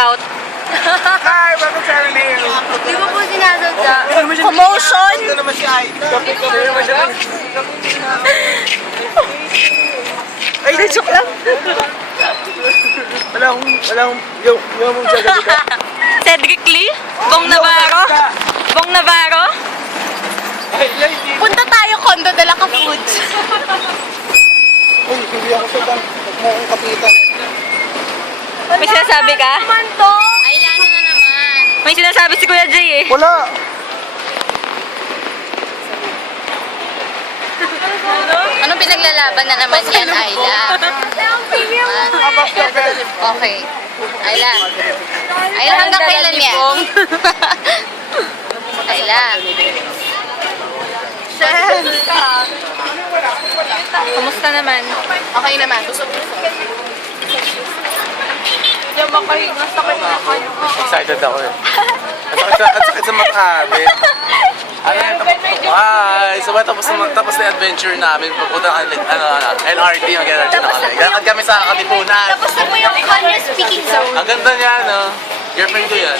about? Hi, welcome to our nail. Di mo po sinasadya. Commotion? Ito naman si Aida. Hindi naman siya. Ay, joke lang. Wala akong, yung mong sagot ka. Cedric Lee? Bong Navarro? Bong Navarro? Punta tayo Condo de la Foods. Uy, hindi ako sa tanong. Huwag mo akong kapitan. May sinasabi ka? Ay, lano na naman. May sinasabi si Kuya Jay eh. Wala. Anong pinaglalaban na naman yan, Ayla? Above the bed. Okay. Ayla. Ayla, hanggang kailan yan? Ayla. Kumusta naman? Okay naman. Excited ako eh. At sakit sa matabi. Hi! So, tapos na yung adventure namin. Pupunta kami, LRT, mag-LRT na kami. Galakad kami sa Katipunan. Tapos na mo yung Kanya speaking zone. Ang ganda niya, no? Girlfriend ko yan.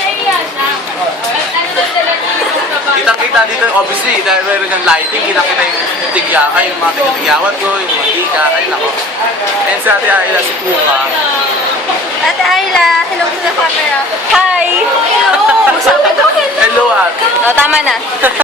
Kitang-kita dito, obviously, dahil meron ng lighting, kita-kita yung tigyakay, yung mga tigyawat ko, yung mga tika, ay nako. And sa atin, Ayla, si Puma. Ate Ayla, hello to the camera. Hi! Hello! Hello, ate. Oh, tama na.